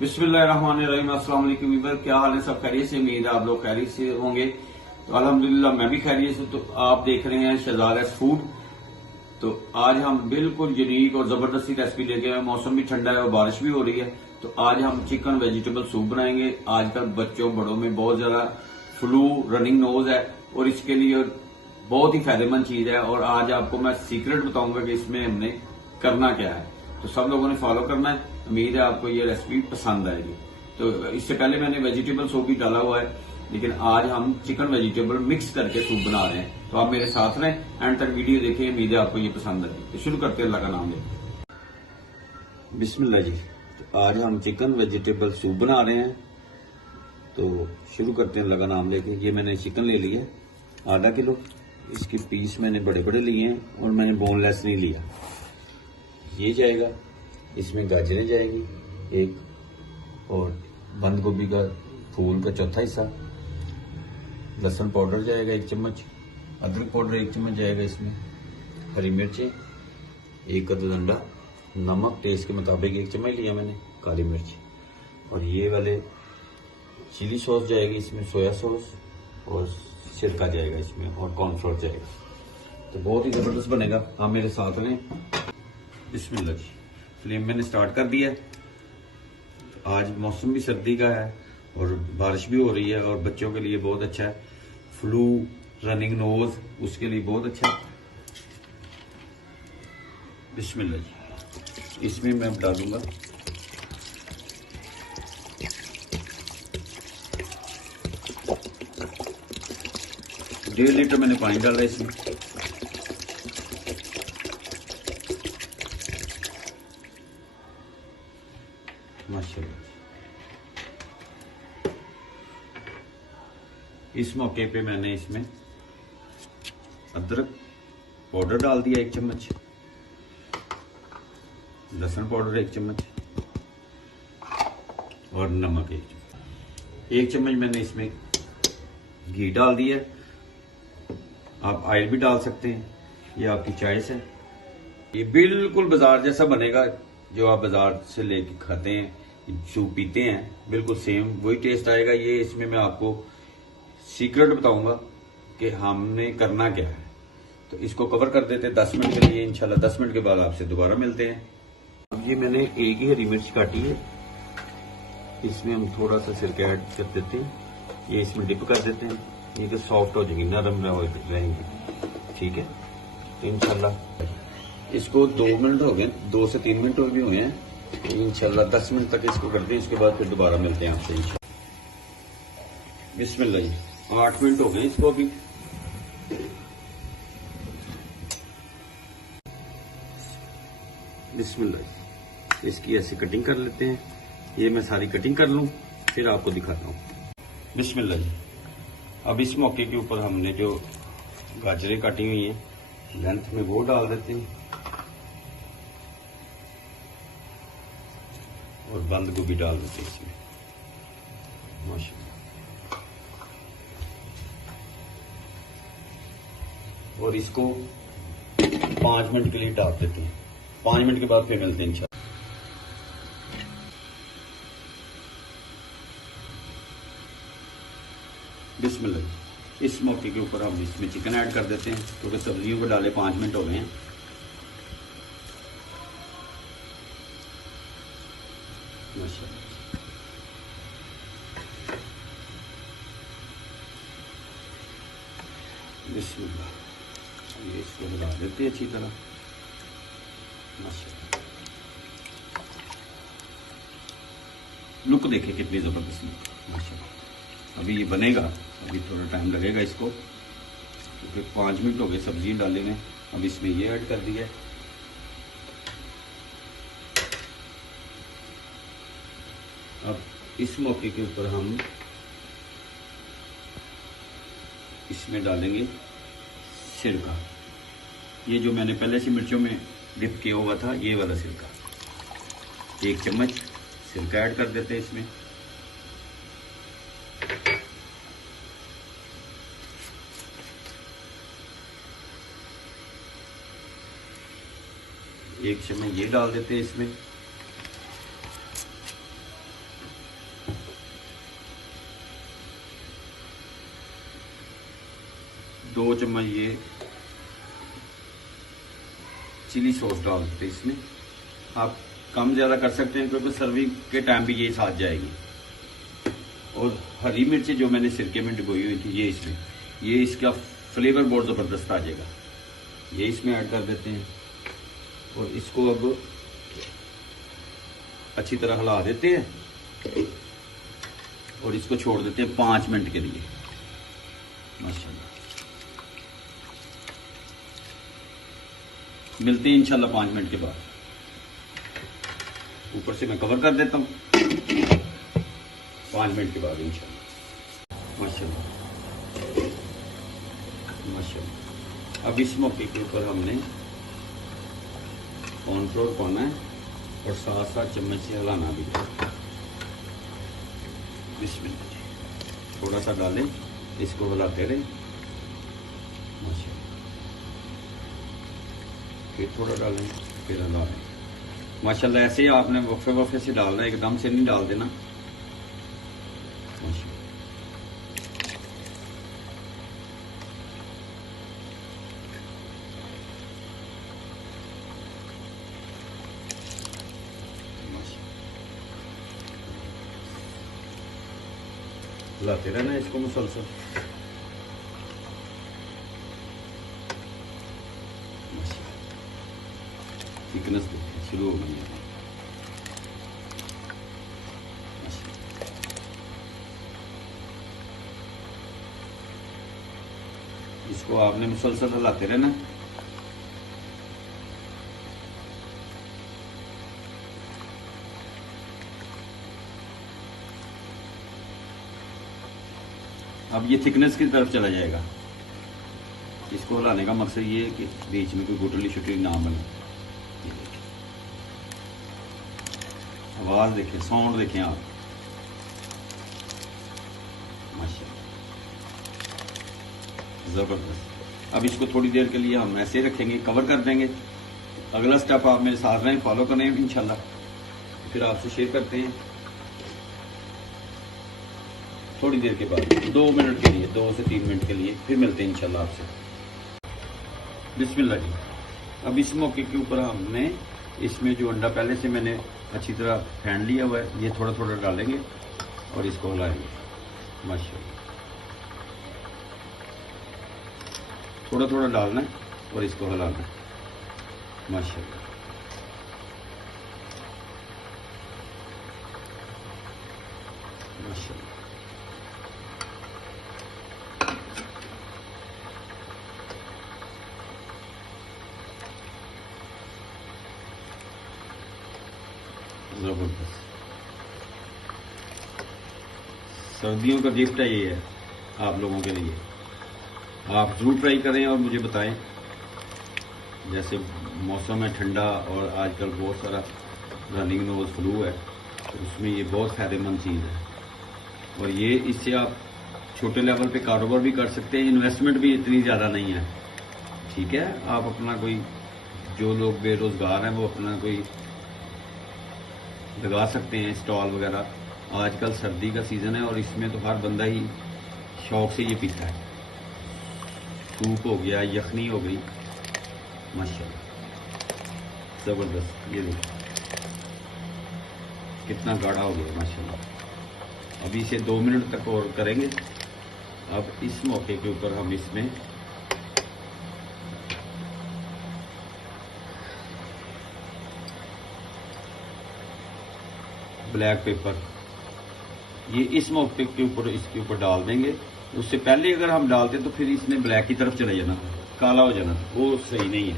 बिस्मिल्लाहिर्रहमानिर्रहीम। अस्सलाम वालेकुम वीवर, क्या हाल है? सब खैरियत से? उम्मीद है आप लोग खैरियत से होंगे। तो अल्हम्दुलिल्लाह मैं भी खैरियत से। तो आप देख रहे हैं शहजाद फूड। तो आज हम बिल्कुल यूनिक और जबरदस्ती रेसिपी लेके आए। मौसम भी ठंडा है और बारिश भी हो रही है। तो आज हम चिकन वेजिटेबल सूप बनाएंगे। आजकल बच्चों बड़ों में बहुत ज्यादा फ्लू रनिंग नोज है और इसके लिए बहुत ही फायदेमंद चीज है। और आज आपको मैं सीक्रेट बताऊंगा कि इसमें हमने करना क्या है। तो सब लोगों ने फॉलो करना है। उम्मीद है आपको ये रेसिपी पसंद आएगी। तो इससे पहले मैंने वेजिटेबल सूप भी डाला हुआ है, लेकिन आज हम चिकन वेजिटेबल मिक्स करके सूप बना रहे हैं। तो आप मेरे साथ रहें, एंड तक वीडियो देखिए। उम्मीद है आपको ये पसंद आएगी। तो शुरू करते हैं, अल्लाह का नाम लेकर। बिस्मिल्लाह जी। तो आज हम चिकन वेजिटेबल सूप बना रहे हैं। तो शुरू करते हैं अल्लाह का नाम लेके। ये मैंने चिकन ले लिया आधा किलो। इसके पीस मैंने बड़े बड़े लिए हैं और मैंने बोनलेस नहीं लिया। ये जाएगा, इसमें गाजरें जाएगी एक, और बंद गोभी का फूल का चौथा हिस्सा, लहसुन पाउडर जाएगा 1 चम्मच, अदरक पाउडर 1 चम्मच जाएगा इसमें, हरी मिर्चें 1 कद्दू अंडा, नमक टेस्ट के मुताबिक 1 चम्मच लिया मैंने, काली मिर्च, और ये वाले चिली सॉस जाएगी इसमें, सोया सॉस, और सिरका जाएगा इसमें, और कॉर्नफ्लोर जाएगा। तो बहुत ही जबरदस्त बनेगा। आप मेरे साथ में। बिस्मिल्लाह जी। फ्लेम मैंने स्टार्ट कर दिया है। तो आज मौसम भी सर्दी का है और बारिश भी हो रही है, और बच्चों के लिए बहुत अच्छा है। फ्लू रनिंग नोज उसके लिए बहुत अच्छा है। बिस्मिल्लाह जी। इसमें मैं डालूंगा 1.5 लीटर मैंने पानी डाला है इसमें। माशाल्लाह। इस मौके पे मैंने इसमें अदरक पाउडर डाल दिया 1 चम्मच, लहसुन पाउडर 1 चम्मच, और नमक 1 चम्मच। 1 चम्मच मैंने इसमें घी डाल दिया। आप ऑयल भी डाल सकते हैं, ये आपकी चॉइस है। ये बिल्कुल बाजार जैसा बनेगा, जो आप बाजार से लेके खाते हैं, सूप पीते हैं, बिल्कुल सेम वही टेस्ट आएगा। ये इसमें मैं आपको सीक्रेट बताऊंगा कि हमने करना क्या है। तो इसको कवर कर देते हैं 10 मिनट के लिए। इंशाल्लाह 10 मिनट के बाद आपसे दोबारा मिलते हैं। अब ये मैंने एक ही हरी मिर्च काटी है, इसमें हम थोड़ा सा सिरका ऐड कर देते हैं। ये इसमें डिप कर देते हैं, ये तो सॉफ्ट हो जाएंगी, नरम रहेंगी। ठीक है। तो इंशाल्लाह इसको 2 मिनट हो गए, 2 से 3 मिनट भी हुए हैं। इंशाल्लाह 10 मिनट तक इसको करते हैं, इसके बाद फिर दोबारा मिलते हैं आपसे इंशाल्लाह। बिस्मिल्लाह जी। 8 मिनट हो गए इसको अभी। बिस्मिल्लाह। इसकी ऐसे कटिंग कर लेते हैं। ये मैं सारी कटिंग कर लूं, फिर आपको दिखाता हूं। बिस्मिल्लाह जी। अब इस मौके के ऊपर हमने जो गाजरें काटी हुई हैं लेंथ में, वो डाल देते हैं, और बंद गोभी डाल देते हैं इसमें। माशाल्लाह। और इसको 5 मिनट के लिए डाल देते हैं। 5 मिनट के बाद फिर मिलते हैं इंशाल्लाह। बिस्मिल्लाह। इस मौके के ऊपर हम इसमें चिकन ऐड कर देते हैं, क्योंकि सब्जियों को डाले 5 मिनट हो गए हैं। माशाल्लाह। बिस्मिल्लाह। ये इसको मिला देते हैं अच्छी तरह। माशाल्लाह। लुक देखिए कितनी जबरदस्त लुक। माशाल्लाह। अभी ये बनेगा, अभी थोड़ा टाइम लगेगा इसको, क्योंकि 5 मिनट हो गए सब्जी डाले में। अब इसमें ये ऐड कर दिया है। अब इस मौके के ऊपर हम इसमें डालेंगे सिरका। ये जो मैंने पहले से मिर्चों में डिप किया हुआ था, ये वाला सिरका 1 चम्मच सिरका ऐड कर देते हैं इसमें। एक चम्मच ये डाल देते हैं इसमें, 2 चम्मच ये चिली सॉस डाल देते हैं इसमें। आप कम ज़्यादा कर सकते हैं क्योंकि सर्विंग के टाइम भी ये साथ जाएगी। और हरी मिर्ची जो मैंने सिरके में डुबोई हुई थी ये इसमें, ये इसका फ्लेवर बहुत ज़बरदस्त आ जाएगा। ये इसमें ऐड कर देते हैं और इसको अब अच्छी तरह हिला देते हैं और इसको छोड़ देते हैं 5 मिनट के लिए। माशाल्लाह, मिलते हैं इंशाल्लाह 5 मिनट के बाद। ऊपर से मैं कवर कर देता हूँ 5 मिनट के बाद इंशाल्लाह। माशाल्लाह माशाल्लाह। अब इस मौके के ऊपर हमने कॉर्नफ्लोर पाना है और साथ साथ चम्मच से हिलाना भी है। बिस्मिल्लाह, थोड़ा सा डालें, इसको हिलाते रहे। माशाल्लाह, फिर थोड़ा डालें, फिर हिलाएं। माशाल्लाह ऐसे ही आपने वक्फे वक्फे से डालना है, एकदम से नहीं डाल देना। माशाल्लाह हिलाते रहना इसको मुसलसल। थिकनेस शुरू हो गई है। इसको आपने मुसलसल हिलाते रहना। अब ये थिकनेस की तरफ चला जाएगा। इसको हिलाने का मकसद ये है कि बीच में कोई गुटली शुटली ना बने। आवाज देखें, साउंड देखें आप। माशाल्लाह जबरदस्त। अब इसको थोड़ी देर के लिए हम ऐसे रखेंगे, कवर कर देंगे। अगला स्टेप आप मेरे साथ रहें, फॉलो करें इंशाल्लाह, फिर आपसे शेयर करते हैं थोड़ी देर के बाद, 2 मिनट के लिए, 2 से 3 मिनट के लिए, फिर मिलते हैं इंशाल्लाह आपसे। बिस्मिल्लाह जी। अब इस मौके के ऊपर हमने इसमें जो अंडा पहले से मैंने अच्छी तरह फेंट लिया हुआ है, ये थोड़ा थोड़ा डालेंगे और इसको हिलाएंगे। माशाल्लाह, थोड़ा थोड़ा डालना है और इसको हिलाना है। माशाल्लाह, माशाल्लाह। जबरदस्त। सर्दियों का गिफ्ट है ये, है आप लोगों के लिए। आप जरूर ट्राई करें और मुझे बताएं। जैसे मौसम है ठंडा और आजकल बहुत सारा रनिंग नोज फ्लू है, तो उसमें ये बहुत फ़ायदेमंद चीज़ है। और ये इससे आप छोटे लेवल पे कारोबार भी कर सकते हैं। इन्वेस्टमेंट भी इतनी ज़्यादा नहीं है। ठीक है, आप अपना कोई, जो लोग बेरोज़गार हैं वो अपना कोई लगा सकते हैं स्टॉल वगैरह। आजकल सर्दी का सीज़न है और इसमें तो हर बंदा ही शौक से ये पीता है। सूप हो गया, यखनी हो गई। माशाल्लाह ज़बरदस्त। ये देखिए कितना गाढ़ा हो गया माशाल्लाह। अभी इसे 2 मिनट तक और करेंगे। अब इस मौके के ऊपर हम इसमें ब्लैक पेपर, ये इस मौके के ऊपर इसके ऊपर डाल देंगे। उससे पहले अगर हम डालते तो फिर इसने ब्लैक की तरफ चले जाना, काला हो जाना, वो सही नहीं है।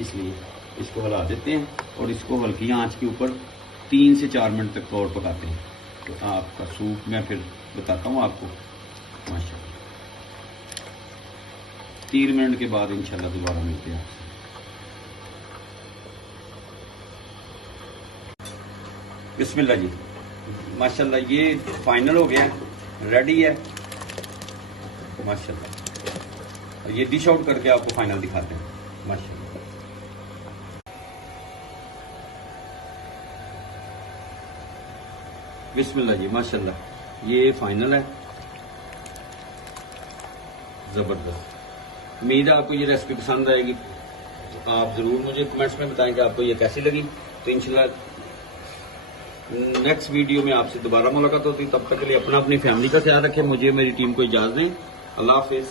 इसलिए इसको हिला देते हैं और इसको हल्की आंच के ऊपर 3 से 4 मिनट तक और पकाते हैं। तो आपका सूप मैं फिर बताता हूँ आपको। माशाल्लाह 3 मिनट के बाद इंशाल्लाह दोबारा मिलते हैं। बिस्मिल्लाह जी। माशाल्लाह ये फाइनल हो गया, रेडी है माशाल्लाह। और ये डिश आउट करके आपको फाइनल दिखाते हैं माशाल्लाह। बिस्मिल्लाह जी माशाल्लाह, ये फाइनल है, जबरदस्त। उम्मीद है आपको ये रेसिपी पसंद आएगी। तो आप जरूर मुझे कमेंट्स में बताएं कि आपको ये कैसी लगी। तो इंशाल्लाह नेक्स्ट वीडियो में आपसे दोबारा मुलाकात होती। तब तक के लिए अपना अपनी फैमिली का ख्याल रखें। मुझे मेरी टीम को इजाजत दें। अल्लाह हाफिज।